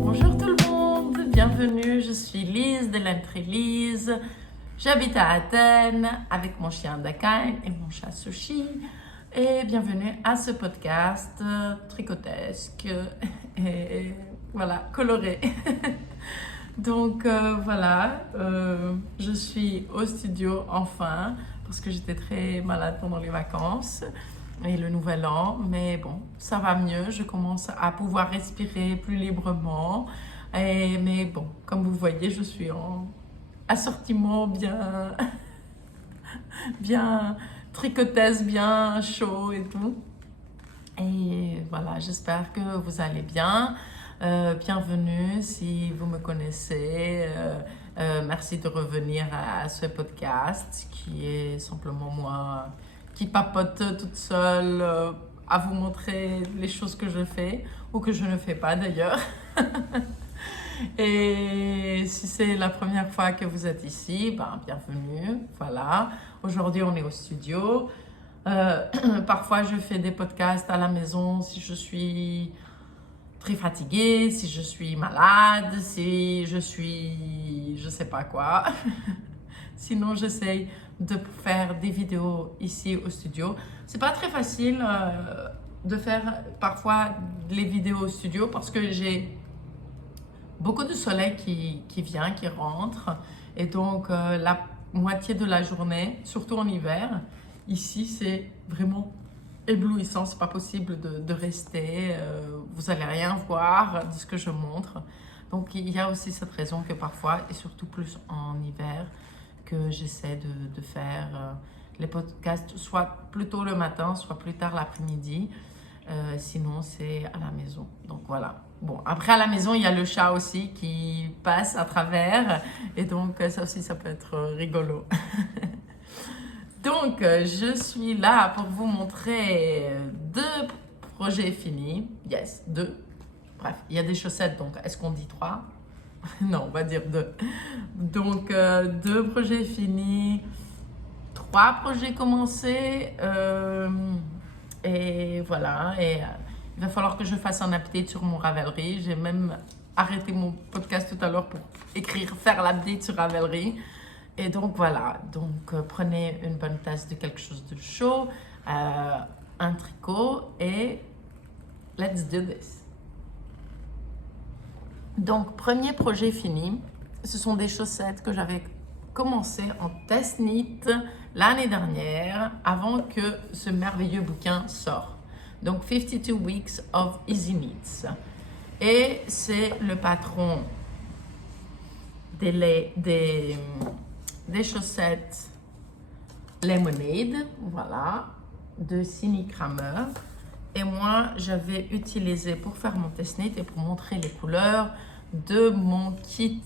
Bonjour tout le monde, bienvenue, je suis Lise de l'Entrée-Lise. J'habite à Athènes avec mon chien Dakai et mon chat Sushi. Et bienvenue à ce podcast tricotesque et voilà, coloré. Donc voilà, je suis au studio enfin parce que j'étais très malade pendant les vacances et le nouvel an, mais bon, ça va mieux, je commence à pouvoir respirer plus librement. Mais bon, comme vous voyez, je suis en assortiment bien, bien tricotesque, bien chaud et tout. Et voilà, j'espère que vous allez bien. Bienvenue si vous me connaissez. Merci de revenir à ce podcast qui est simplement moi qui papote toute seule à vous montrer les choses que je fais ou que je ne fais pas d'ailleurs. Et si c'est la première fois que vous êtes ici, ben, bienvenue. Voilà, aujourd'hui on est au studio. Parfois, je fais des podcasts à la maison si je suis très fatiguée, si je suis malade, si je suis je sais pas quoi. Sinon, j'essaye de faire des vidéos ici au studio. C'est pas très facile de faire parfois les vidéos au studio parce que j'ai beaucoup de soleil qui vient, qui rentre. Et donc, la moitié de la journée, surtout en hiver, ici, c'est vraiment éblouissant. C'est pas possible de rester. Vous allez rien voir de ce que je montre. Donc, il y a aussi cette raison que parfois, et surtout plus en hiver, que j'essaie de faire les podcasts soit plus tôt le matin, soit plus tard l'après-midi. Sinon, c'est à la maison. Donc, voilà. Bon, après, à la maison, il y a le chat aussi qui passe à travers. Et donc, ça aussi, ça peut être rigolo. Donc, je suis là pour vous montrer deux projets finis. Yes, deux. Bref, il y a des chaussettes, donc est-ce qu'on dit trois? Non, on va dire deux. Donc, deux projets finis, trois projets commencés. Et voilà. Et il va falloir que je fasse un update sur mon Ravelry. J'ai même arrêté mon podcast tout à l'heure pour faire l'update sur Ravelry. Et donc voilà, donc prenez une bonne tasse de quelque chose de chaud, un tricot et let's do this. Donc premier projet fini, ce sont des chaussettes que j'avais commencé en test knit l'année dernière avant que ce merveilleux bouquin sorte. Donc 52 Weeks of Easy Knits. Et c'est le patron des chaussettes Lemonade, voilà, de Cindy Kramer. Et moi, j'avais utilisé pour faire mon test knit et pour montrer les couleurs de mon kit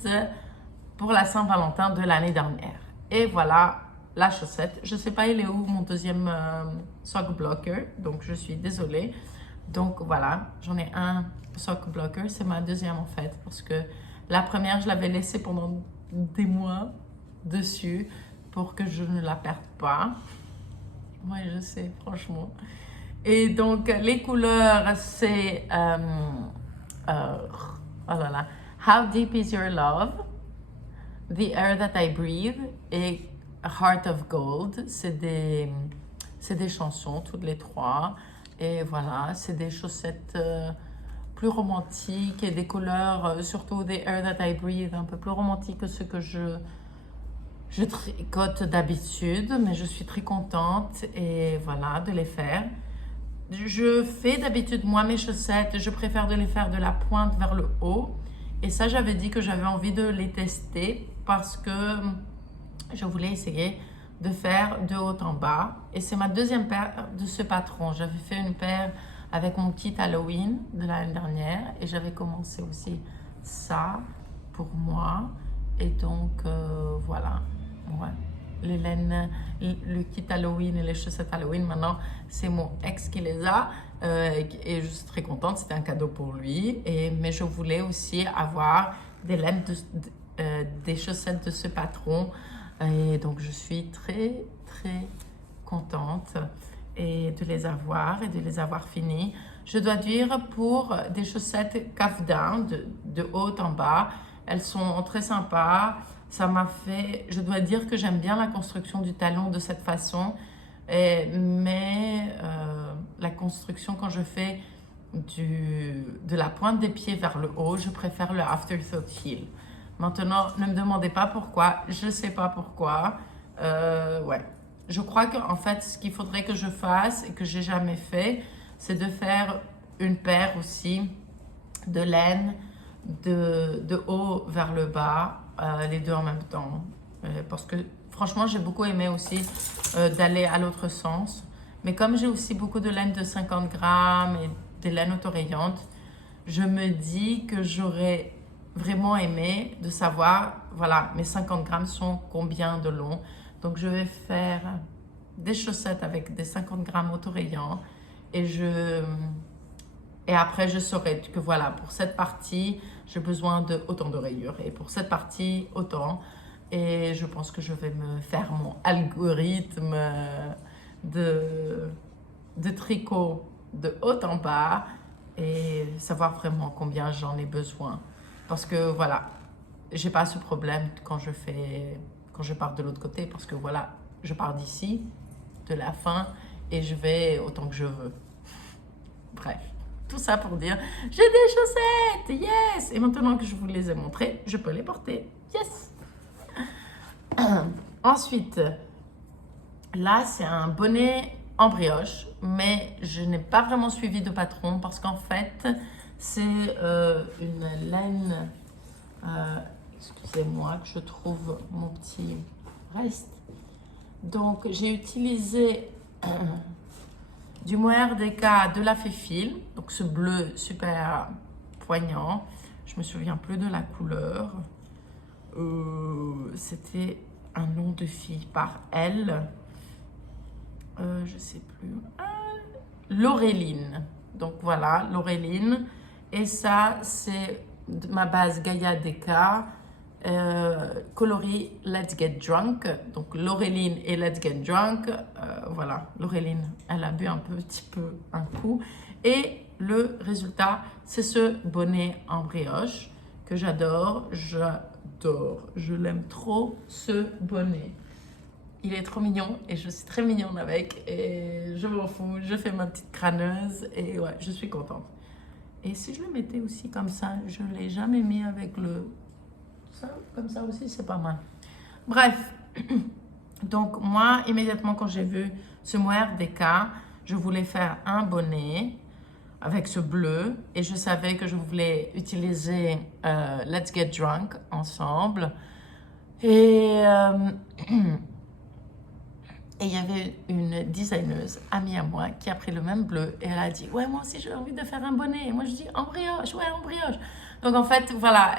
pour la Saint-Valentin de l'année dernière. Et voilà la chaussette. Je ne sais pas, il est où mon deuxième sock blocker, donc je suis désolée. Donc voilà, j'en ai un sock blocker, c'est ma deuxième en fait, parce que la première, je l'avais laissée pendant des mois dessus pour que je ne la perde pas. Moi, je sais, franchement. Et donc, les couleurs, c'est oh là là, How Deep Is Your Love, The Air That I Breathe et Heart of Gold. C'est des chansons, toutes les trois. Et voilà, c'est des chaussettes plus romantiques et des couleurs, surtout The Air That I Breathe, un peu plus romantiques que ce que je tricote d'habitude, mais je suis très contente et voilà, de les faire. Je fais d'habitude, moi, mes chaussettes, je préfère de les faire de la pointe vers le haut. Et ça, j'avais dit que j'avais envie de les tester parce que je voulais essayer de faire de haut en bas. Et c'est ma deuxième paire de ce patron. J'avais fait une paire avec mon kit Halloween de l'année dernière et j'avais commencé aussi ça pour moi. Et donc, voilà. Ouais. Les laines, le kit Halloween et les chaussettes Halloween, maintenant, c'est mon ex qui les a. Et je suis très contente, c'était un cadeau pour lui. Mais je voulais aussi avoir des laines, des chaussettes de ce patron. Et donc, je suis très, très contente de les avoir finies. Je dois dire pour des chaussettes Kafdan de haut en bas, elles sont très sympas. Ça m'a fait, je dois dire que j'aime bien la construction du talon de cette façon, mais la construction quand je fais de la pointe des pieds vers le haut, je préfère le afterthought heel. Maintenant, ne me demandez pas pourquoi, je ne sais pas pourquoi. Ouais. Je crois qu'en fait, ce qu'il faudrait que je fasse et que j'ai jamais fait, c'est de faire une paire aussi de laine de haut vers le bas, les deux en même temps. Parce que franchement, j'ai beaucoup aimé aussi d'aller à l'autre sens. Mais comme j'ai aussi beaucoup de laine de 50 grammes et des laines autorayantes, je me dis que j'aurais vraiment aimé de savoir, voilà, mes 50 grammes sont combien de long. Donc, je vais faire des chaussettes avec des 50 grammes autorayants et après, je saurai que voilà, pour cette partie, j'ai besoin de autant de rayures et pour cette partie, autant. Et je pense que je vais me faire mon algorithme de tricot de haut en bas et savoir vraiment combien j'en ai besoin. Parce que voilà, j'ai pas ce problème quand je pars de l'autre côté parce que voilà, je pars d'ici, de la fin et je vais autant que je veux. Bref, tout ça pour dire, j'ai des chaussettes, yes! Et maintenant que je vous les ai montrées, je peux les porter, yes! Ensuite, là, c'est un bonnet en brioche, mais je n'ai pas vraiment suivi de patron parce qu'en fait, c'est une laine, excusez-moi que je trouve mon petit reste. Donc, j'ai utilisé du mohair DK de la Féfil, donc ce bleu super poignant. Je me souviens plus de la couleur. C'était un nom de fille par elle. Je sais plus. Laureline. Donc voilà, Laureline. Et ça, c'est ma base Gaia DK. Coloris Let's Get Drunk. Donc Laureline et Let's Get Drunk. Voilà, Laureline, elle a bu un petit peu un coup. Et le résultat, c'est ce bonnet en brioche que j'adore. Je l'aime trop, ce bonnet. Il est trop mignon et je suis très mignonne avec et je m'en fous, je fais ma petite crâneuse et ouais, je suis contente. Et si je le mettais aussi comme ça, je ne l'ai jamais mis avec ça, comme ça aussi, c'est pas mal. Bref, donc moi, immédiatement quand j'ai vu ce mohair DK, je voulais faire un bonnet avec ce bleu et je savais que je voulais utiliser Let's Get Drunk ensemble. Et il y avait une designeuse, amie à moi, qui a pris le même bleu et elle a dit « Ouais, moi aussi j'ai envie de faire un bonnet. » Et moi je dis « En brioche, ouais, en brioche. » Donc en fait, voilà,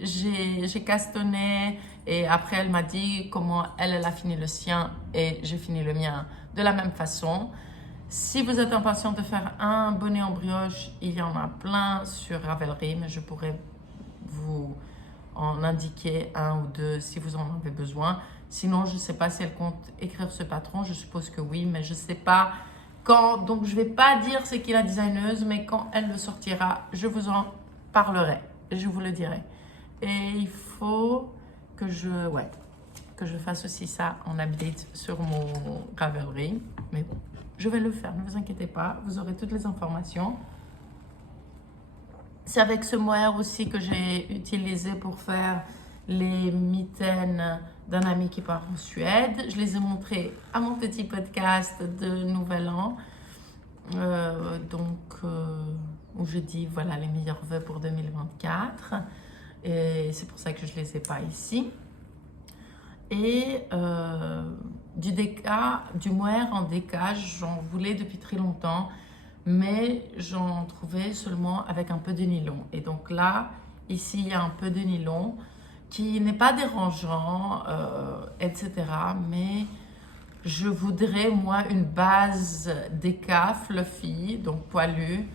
j'ai castonné et après elle m'a dit comment elle a fini le sien et j'ai fini le mien de la même façon. Si vous êtes impatient de faire un bonnet en brioche, il y en a plein sur Ravelry, mais je pourrais vous en indiquer un ou deux si vous en avez besoin. Sinon, je ne sais pas si elle compte écrire ce patron, je suppose que oui, mais je ne sais pas quand. Donc, je ne vais pas dire c'est qui la designeuse, mais quand elle le sortira, je vous en parlerai, je vous le dirai. Et il faut que je fasse aussi ça en update sur mon Ravelry. Mais bon, je vais le faire, ne vous inquiétez pas, vous aurez toutes les informations. C'est avec ce mohair aussi que j'ai utilisé pour faire les mitaines d'un ami qui part en Suède. Je les ai montrées à mon petit podcast de Nouvel An. Où je dis voilà les meilleurs vœux pour 2024. Et c'est pour ça que je ne les ai pas ici. Et du mohair en DK, j'en voulais depuis très longtemps. Mais j'en trouvais seulement avec un peu de nylon. Et donc là, ici, il y a un peu de nylon qui n'est pas dérangeant, etc. Mais je voudrais, moi, une base DK fluffy, donc poilue,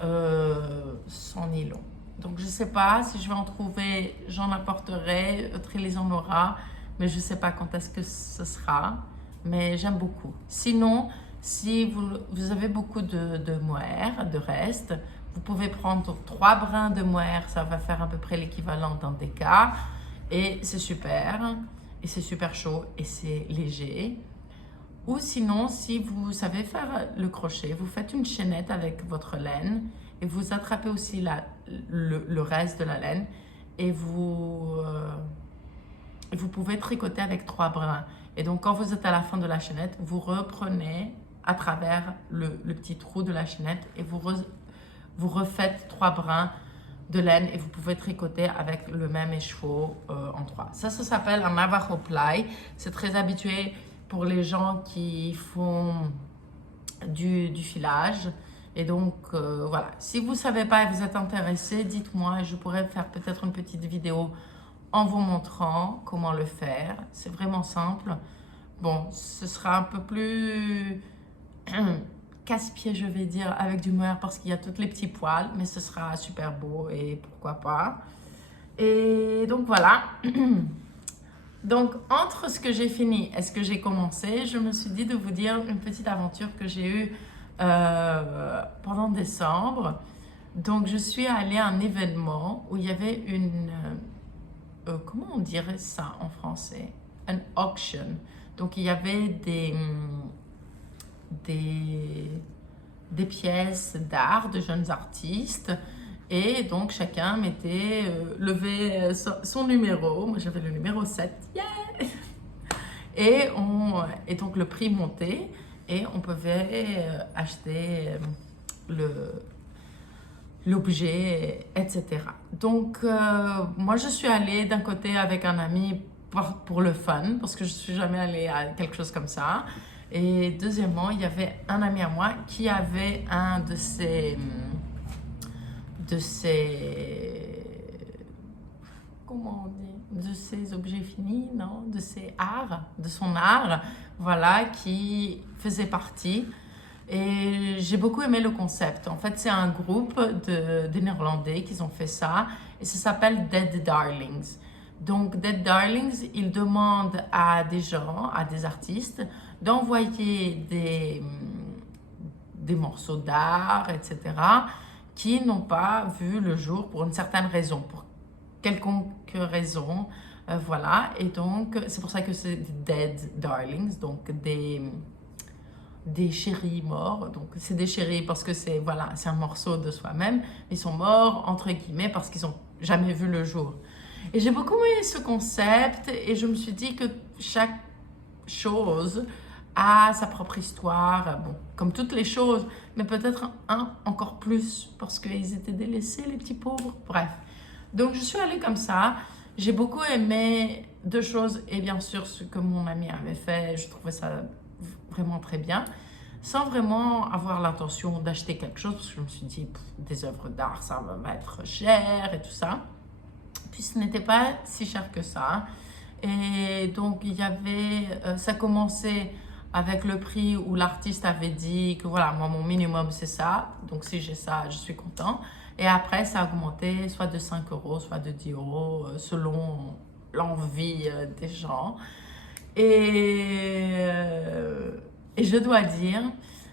sans nylon. Donc, je ne sais pas si je vais en trouver, j'en apporterai, Trélise en aura, mais je ne sais pas quand est-ce que ce sera. Mais j'aime beaucoup. Sinon, Si vous avez beaucoup de mohair, de reste, vous pouvez prendre 3 brins de mohair, ça va faire à peu près l'équivalent d'un déca. Et c'est super chaud et c'est léger. Ou sinon, si vous savez faire le crochet, vous faites une chaînette avec votre laine et vous attrapez aussi le reste de la laine et vous pouvez tricoter avec 3 brins. Et donc, quand vous êtes à la fin de la chaînette, vous reprenez à travers le petit trou de la chaînette et vous refaites 3 brins de laine et vous pouvez tricoter avec le même écheveau en 3. Ça s'appelle un Navajo ply. C'est très habitué pour les gens qui font du filage. Et donc, voilà. Si vous ne savez pas et vous êtes intéressé, dites-moi. Je pourrais faire peut-être une petite vidéo en vous montrant comment le faire. C'est vraiment simple. Bon, ce sera un peu plus casse-pied, je vais dire, avec du mohair parce qu'il y a tous les petits poils, mais ce sera super beau et pourquoi pas. Et donc voilà. Donc entre ce que j'ai fini et ce que j'ai commencé, je me suis dit de vous dire une petite aventure que j'ai eue pendant décembre. Donc je suis allée à un événement où il y avait une... comment on dirait ça en français? An auction. Donc il y avait des pièces d'art de jeunes artistes et donc chacun levait son numéro. Moi j'avais le numéro 7, yeah! Et donc le prix montait et on pouvait acheter l'objet, etc. Donc moi je suis allée d'un côté avec un ami pour le fun parce que je suis jamais allée à quelque chose comme ça. Et deuxièmement, il y avait un ami à moi qui avait un de ces comment on dit, de ces objets finis, non, de son art, voilà, qui faisait partie. Et j'ai beaucoup aimé le concept. En fait, c'est un groupe de Néerlandais qui ont fait ça et ça s'appelle Dead Darlings. Donc, Dead Darlings, ils demandent à des gens, à des artistes, d'envoyer des morceaux d'art, etc., qui n'ont pas vu le jour pour une certaine raison, pour quelconque raison, voilà. Et donc, c'est pour ça que c'est Dead Darlings, donc des chéris morts. Donc, c'est des chéris parce que c'est un morceau de soi-même. Ils sont morts, entre guillemets, parce qu'ils n'ont jamais vu le jour. Et j'ai beaucoup aimé ce concept et je me suis dit que chaque chose a sa propre histoire, bon, comme toutes les choses, mais peut-être encore plus parce qu'ils étaient délaissés, les petits pauvres. Bref, donc je suis allée comme ça. J'ai beaucoup aimé 2 choses et bien sûr ce que mon ami avait fait, je trouvais ça vraiment très bien, sans vraiment avoir l'intention d'acheter quelque chose parce que je me suis dit, des œuvres d'art, ça va être cher et tout ça. Puis ce n'était pas si cher que ça. Et donc, il y avait, ça commençait avec le prix où l'artiste avait dit que voilà, moi, mon minimum, c'est ça. Donc, si j'ai ça, je suis content. Et après, ça a augmenté soit de 5 euros, soit de 10 euros, selon l'envie des gens. Et je dois dire,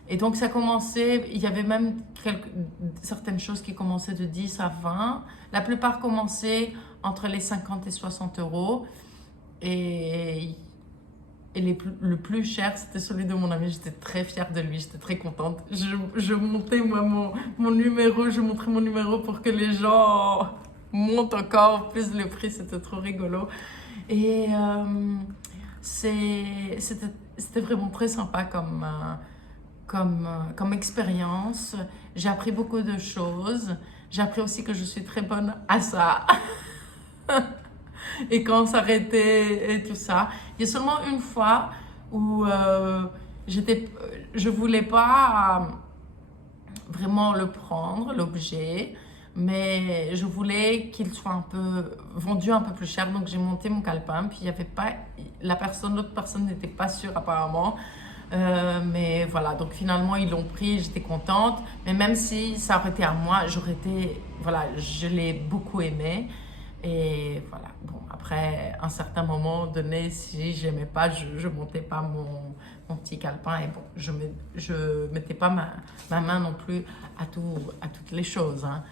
et donc ça commençait, il y avait même certaines choses qui commençaient de 10 à 20. La plupart commençaient entre les 50 et 60 euros. Et le plus cher, c'était celui de mon ami. J'étais très fière de lui, j'étais très contente. Je montais moi mon numéro, je montrais mon numéro pour que les gens montent encore plus le prix. C'était trop rigolo. Et c'était vraiment très sympa comme expérience. J'ai appris beaucoup de choses. J'ai appris aussi que je suis très bonne à ça. Et quand s'arrêter et tout ça. Il y a seulement une fois où je voulais pas vraiment le prendre, l'objet, mais je voulais qu'il soit un peu vendu un peu plus cher. Donc j'ai monté mon calepin, puis il y avait pas l'autre personne n'était pas sûre apparemment. Mais voilà, donc finalement ils l'ont pris, j'étais contente. Mais même si ça aurait été à moi, je l'ai beaucoup aimé. Et voilà, bon, après un certain moment donné, si j'aimais pas, je montais pas mon petit calepin et bon, je mettais pas ma main non plus à toutes les choses, hein.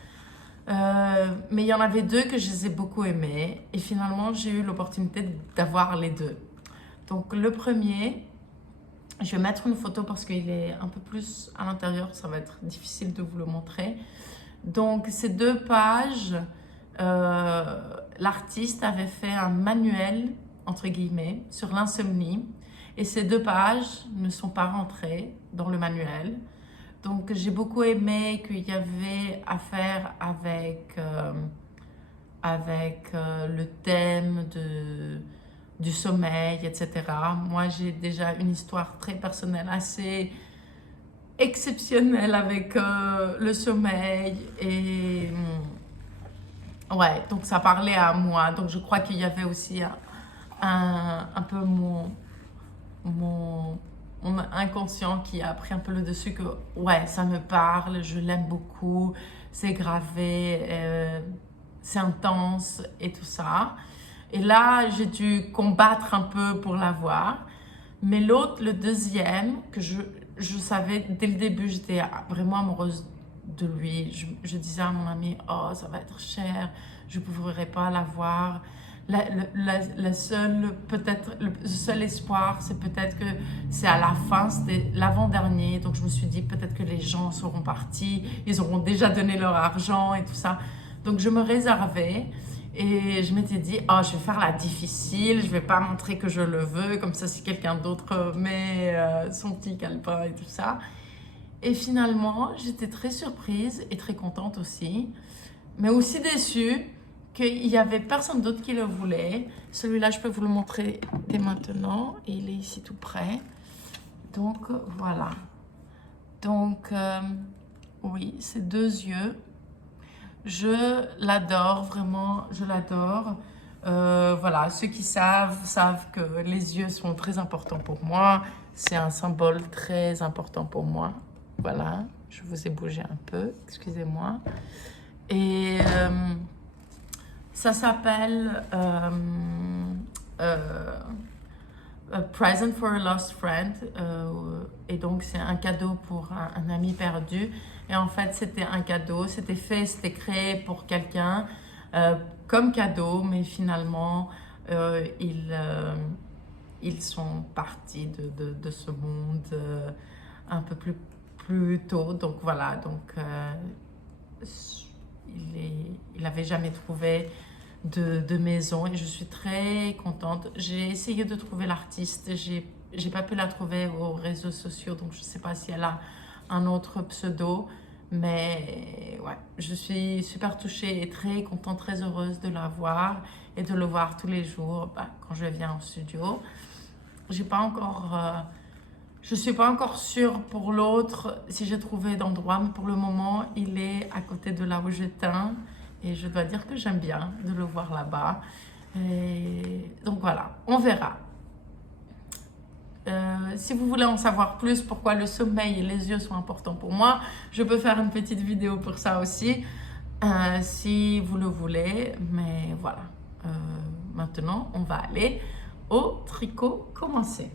Mais il y en avait deux que je les ai beaucoup aimés et finalement j'ai eu l'opportunité d'avoir les deux. Donc le premier, je vais mettre une photo parce qu'il est un peu plus à l'intérieur, ça va être difficile de vous le montrer. Donc ces deux pages, l'artiste avait fait un manuel, entre guillemets, sur l'insomnie. Et ces deux pages ne sont pas rentrées dans le manuel. Donc j'ai beaucoup aimé qu'il y avait à faire avec le thème du sommeil, etc. Moi, j'ai déjà une histoire très personnelle, assez exceptionnelle avec le sommeil. Et ouais, donc ça parlait à moi. Donc je crois qu'il y avait aussi un peu mon inconscient qui a pris un peu le dessus que ouais, ça me parle, je l'aime beaucoup, c'est gravé, c'est intense et tout ça. Et là, j'ai dû combattre un peu pour l'avoir. Mais l'autre, le deuxième, que je savais dès le début, j'étais vraiment amoureuse de lui. Je disais à mon ami, oh, ça va être cher, je ne pourrai pas l'avoir. Le seul espoir, c'est peut-être que c'est à la fin, c'était l'avant-dernier. Donc je me suis dit, peut-être que les gens seront partis, ils auront déjà donné leur argent et tout ça. Donc je me réservais. Et je m'étais dit, oh, je vais faire la difficile, je ne vais pas montrer que je le veux, comme ça si quelqu'un d'autre met son petit calepin et tout ça. Et finalement, j'étais très surprise et très contente aussi, mais aussi déçue qu'il n'y avait personne d'autre qui le voulait. Celui-là, je peux vous le montrer dès maintenant, et il est ici tout près. Donc, voilà. Donc, oui, ces deux yeux. Je l'adore, vraiment, je l'adore. Voilà, ceux qui savent que les yeux sont très importants pour moi. C'est un symbole très important pour moi. Voilà, je vous ai bougé un peu, excusez-moi. Et ça s'appelle A Present for a Lost Friend. Et donc, c'est un cadeau pour un ami perdu. Et en fait, c'était un cadeau, c'était créé pour quelqu'un comme cadeau, mais finalement, ils sont partis de ce monde un peu plus tôt. Donc voilà, donc il n'avait jamais trouvé de maison et je suis très contente. J'ai essayé de trouver l'artiste, j'ai pas pu la trouver aux réseaux sociaux, donc je sais pas si elle a un autre pseudo, mais ouais, je suis super touchée et très contente, très heureuse de la voir et de le voir tous les jours quand je viens au studio. J'ai pas encore, je suis pas encore sûre pour l'autre si j'ai trouvé d'endroit, mais pour le moment, il est à côté de là où je teins et je dois dire que j'aime bien de le voir là-bas. Et donc voilà, on verra. Si vous voulez en savoir plus pourquoi le sommeil et les yeux sont importants pour moi, je peux faire une petite vidéo pour ça aussi, si vous le voulez. Mais voilà, maintenant on va aller au tricot commencer.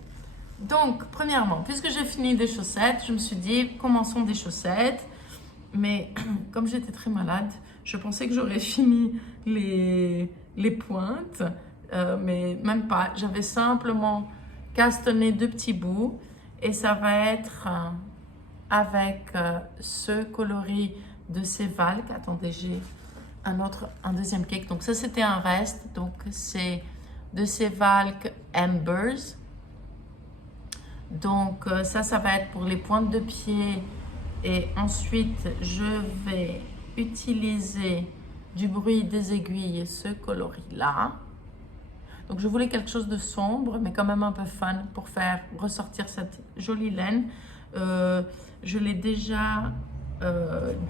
Donc premièrement, puisque j'ai fini des chaussettes, je me suis dit commençons des chaussettes. Mais comme j'étais très malade, je pensais que j'aurais fini les pointes, mais même pas. J'avais simplement castanner deux petits bouts et ça va être avec ce coloris de ces valques. Attendez, j'ai un deuxième cake. Donc ça, c'était un reste. Donc c'est de ces valques Ambers. Donc ça va être pour les pointes de pied. Et ensuite, je vais utiliser du bruit des aiguilles, ce coloris-là. Donc, je voulais quelque chose de sombre, mais quand même un peu fun pour faire ressortir cette jolie laine. Je l'ai déjà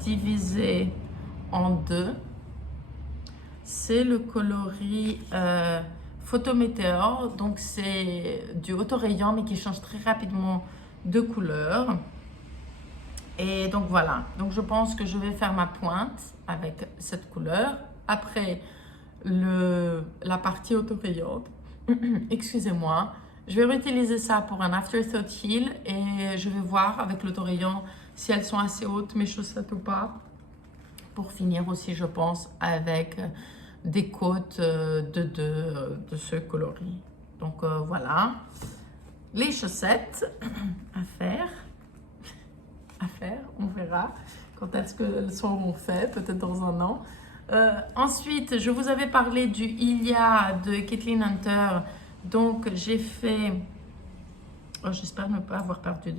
divisé en deux. C'est le coloris Photométéore. Donc, c'est du autorayant, mais qui change très rapidement de couleur. Et donc, voilà. Donc, je pense que je vais faire ma pointe avec cette couleur. Après, la partie autorayante. Excusez-moi. Je vais réutiliser ça pour un afterthought heel et je vais voir avec l'autorayant si elles sont assez hautes, mes chaussettes ou pas. Pour finir aussi, je pense, avec des côtes de ce coloris. Donc voilà. Les chaussettes à faire. On verra quand est-ce qu'elles seront faites, peut-être dans un an. Ensuite, je vous avais parlé du Ilia de Kathleen Hunter. Donc, j'ai fait... Oh, j'espère ne pas avoir perdu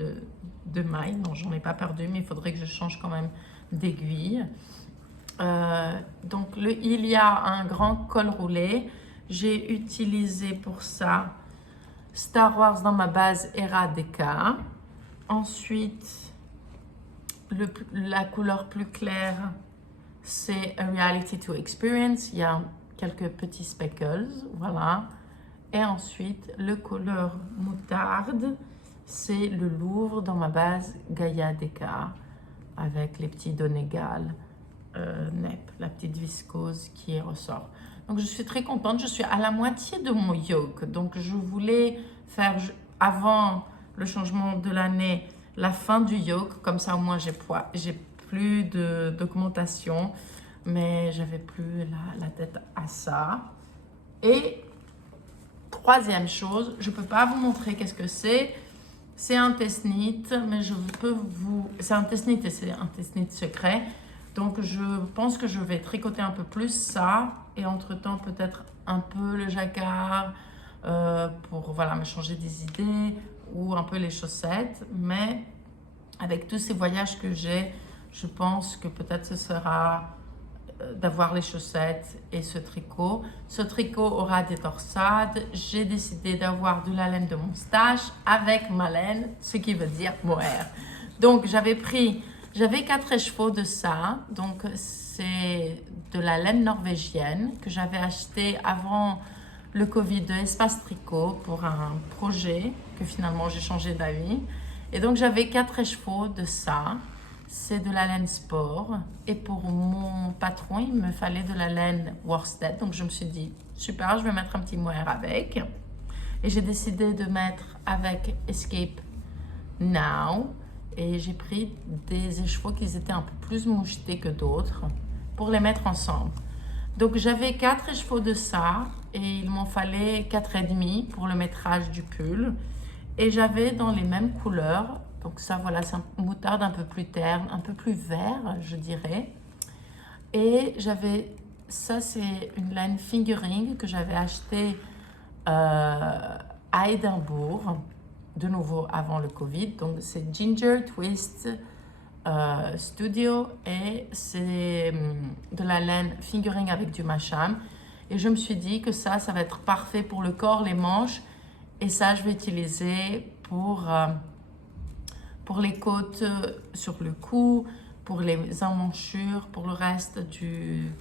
de maille. Non, j'en ai pas perdu, mais il faudrait que je change quand même d'aiguille. Donc, le Ilia a un grand col roulé. J'ai utilisé pour ça Star Wars dans ma base Era Deca. Ensuite, la couleur plus claire, c'est A Reality to Experience. Il y a quelques petits speckles, voilà. Et ensuite, le couleur moutarde, c'est le Louvre dans ma base Gaia Deca avec les petits Donegal NEP, la petite viscose qui ressort. Donc, je suis très contente. Je suis à la moitié de mon yoke. Donc, je voulais faire avant le changement de l'année la fin du yoke. Comme ça, au moins, j'ai plus d'augmentation. Mais j'avais plus la tête à ça. Et troisième chose, je ne peux pas vous montrer qu'est-ce que c'est. C'est un test-knit, mais je peux vous... C'est un test-knit et c'est un test-knit secret. Donc, je pense que je vais tricoter un peu plus ça. Et entre-temps, peut-être un peu le jacquard pour voilà, me changer des idées ou un peu les chaussettes. Mais avec tous ces voyages que j'ai, je pense que peut-être ce sera d'avoir les chaussettes et ce tricot. Ce tricot aura des torsades. J'ai décidé d'avoir de la laine de mon stash avec ma laine, ce qui veut dire mohair. Donc, j'avais 4 écheveaux de ça. Donc, c'est de la laine norvégienne que j'avais acheté avant le Covid de Espace Tricot pour un projet que finalement j'ai changé d'avis. Et donc, j'avais 4 écheveaux de ça. C'est de la laine sport. Et pour mon patron, il me fallait de la laine worsted. Donc, je me suis dit, super, je vais mettre un petit mohair avec. Et j'ai décidé de mettre avec Escape Now. Et j'ai pris des écheveaux qui étaient un peu plus mouchetés que d'autres pour les mettre ensemble. Donc, j'avais 4 écheveaux de ça. Et il m'en fallait 4,5 pour le métrage du pull. Et j'avais dans les mêmes couleurs. Donc ça, voilà, c'est un moutarde un peu plus terne, un peu plus vert, je dirais. Et j'avais, ça c'est une laine fingering que j'avais achetée à Édimbourg, de nouveau avant le Covid. Donc c'est Ginger Twist Studio et c'est de la laine fingering avec du masham. Et je me suis dit que ça va être parfait pour le corps, les manches. Et ça, je vais utiliser pour les côtes sur le cou, pour les emmanchures, pour le reste du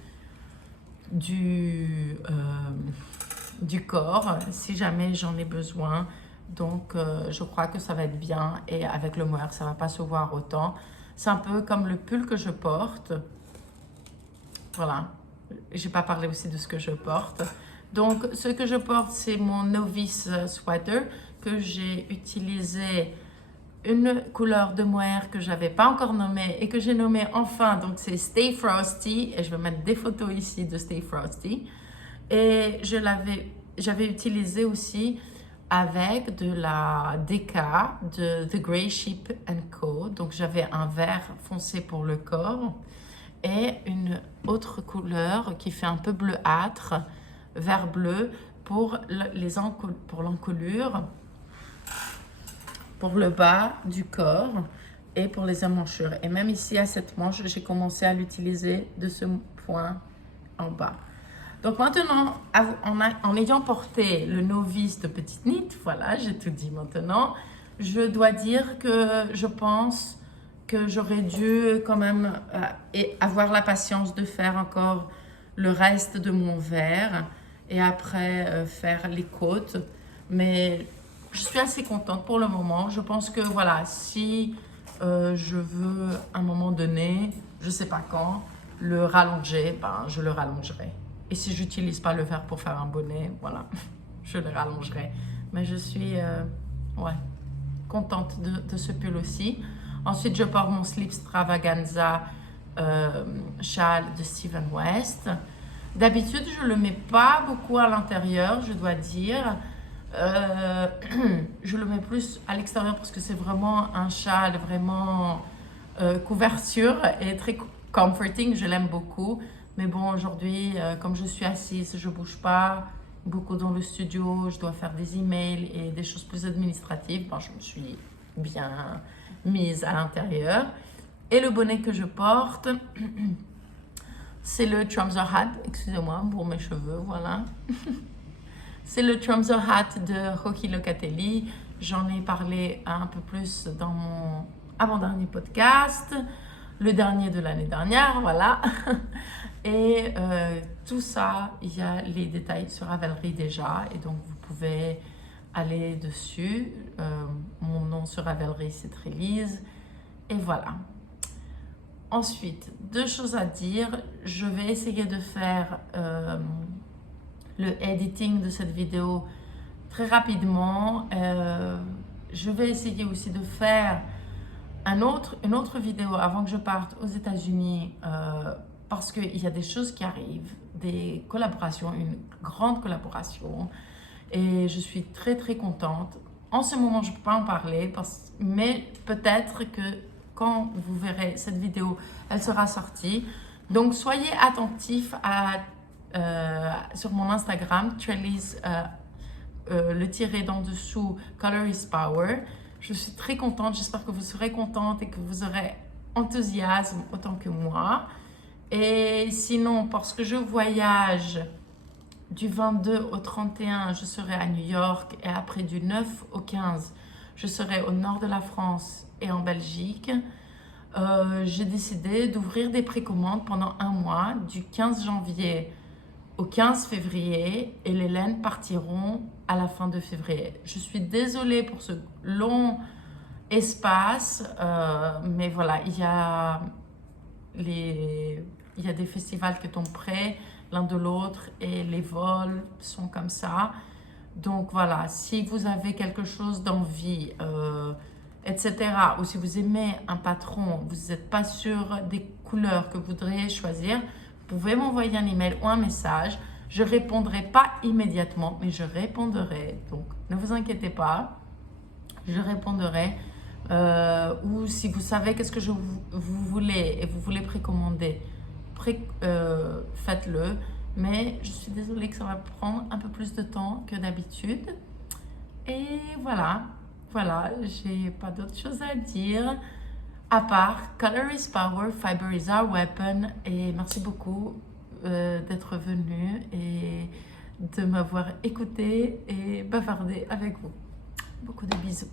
corps, si jamais j'en ai besoin. Donc, je crois que ça va être bien. Et avec le mohair, ça ne va pas se voir autant. C'est un peu comme le pull que je porte. Voilà. Je n'ai pas parlé aussi de ce que je porte. Donc, ce que je porte, c'est mon Novice Sweater que j'ai utilisé une couleur de mohair que je n'avais pas encore nommée et que j'ai nommée enfin. Donc, c'est Stay Frosty. Et je vais mettre des photos ici de Stay Frosty. Et j'avais utilisé aussi avec de la Deca de The Grey Sheep Co. Donc, j'avais un vert foncé pour le corps et une autre couleur qui fait un peu bleuâtre, vert bleu pour l'encolure, pour le bas du corps et pour les emmanchures. Et même ici, à cette manche, j'ai commencé à l'utiliser de ce point en bas. Donc maintenant, en ayant porté le novice de Petite Knit, voilà, j'ai tout dit maintenant, je dois dire que je pense que j'aurais dû quand même avoir la patience de faire encore le reste de mon verre et après faire les côtes. Mais je suis assez contente pour le moment. Je pense que voilà, si je veux à un moment donné, je ne sais pas quand, le rallonger, ben, je le rallongerai. Et si j'utilise pas le verre pour faire un bonnet, voilà, je le rallongerai. Mais je suis ouais, contente de ce pull aussi. Ensuite, je porte mon slip Stravaganza châle de Steven West. D'habitude, je le mets pas beaucoup à l'intérieur, je dois dire. Je le mets plus à l'extérieur parce que c'est vraiment un châle, vraiment couverture et très comforting, je l'aime beaucoup. Mais bon, aujourd'hui, comme je suis assise, je bouge pas beaucoup dans le studio, je dois faire des emails et des choses plus administratives. Bon, je me suis bien mise à l'intérieur. Et le bonnet que je porte, c'est le trouser hat, excusez-moi pour mes cheveux, voilà. C'est le trouser hat de Rocky Locatelli. J'en ai parlé un peu plus dans mon avant-dernier podcast, le dernier de l'année dernière, voilà. Et tout ça, il y a les détails sur Ravelry déjà, et donc vous pouvez aller dessus. Mon nom sur Ravelry, c'est Trélise, et voilà. Ensuite, deux choses à dire. Je vais essayer de faire le editing de cette vidéo très rapidement. Je vais essayer aussi de faire une autre vidéo avant que je parte aux États-Unis parce qu'il y a des choses qui arrivent, des collaborations, une grande collaboration et je suis très très contente. En ce moment, je ne peux pas en parler, mais peut-être que quand vous verrez cette vidéo, elle sera sortie. Donc, soyez attentifs sur mon Instagram, Trélise, le tiré d'en dessous, Color is Power. Je suis très contente, j'espère que vous serez contente et que vous aurez enthousiasme autant que moi. Et sinon, parce que je voyage du 22 au 31, je serai à New York et après du 9 au 15, je serai au nord de la France et en Belgique. J'ai décidé d'ouvrir des précommandes pendant un mois, du 15 janvier au 15 février, et les laines partiront à la fin de février. Je suis désolée pour ce long espace, mais voilà, il y a des festivals qui tombent près l'un de l'autre et les vols sont comme ça. Donc voilà, si vous avez quelque chose d'envie, etc., ou si vous aimez un patron, vous n'êtes pas sûr des couleurs que vous voudriez choisir, vous pouvez m'envoyer un email ou un message. Je ne répondrai pas immédiatement, mais je répondrai. Donc ne vous inquiétez pas, je répondrai. Ou si vous savez qu'est-ce que vous voulez et vous voulez précommander, faites-le. Mais je suis désolée que ça va prendre un peu plus de temps que d'habitude. Et voilà, j'ai pas d'autre chose à dire à part Color is Power, Fiber is our weapon. Et merci beaucoup d'être venu et de m'avoir écouté et bavardé avec vous. Beaucoup de bisous.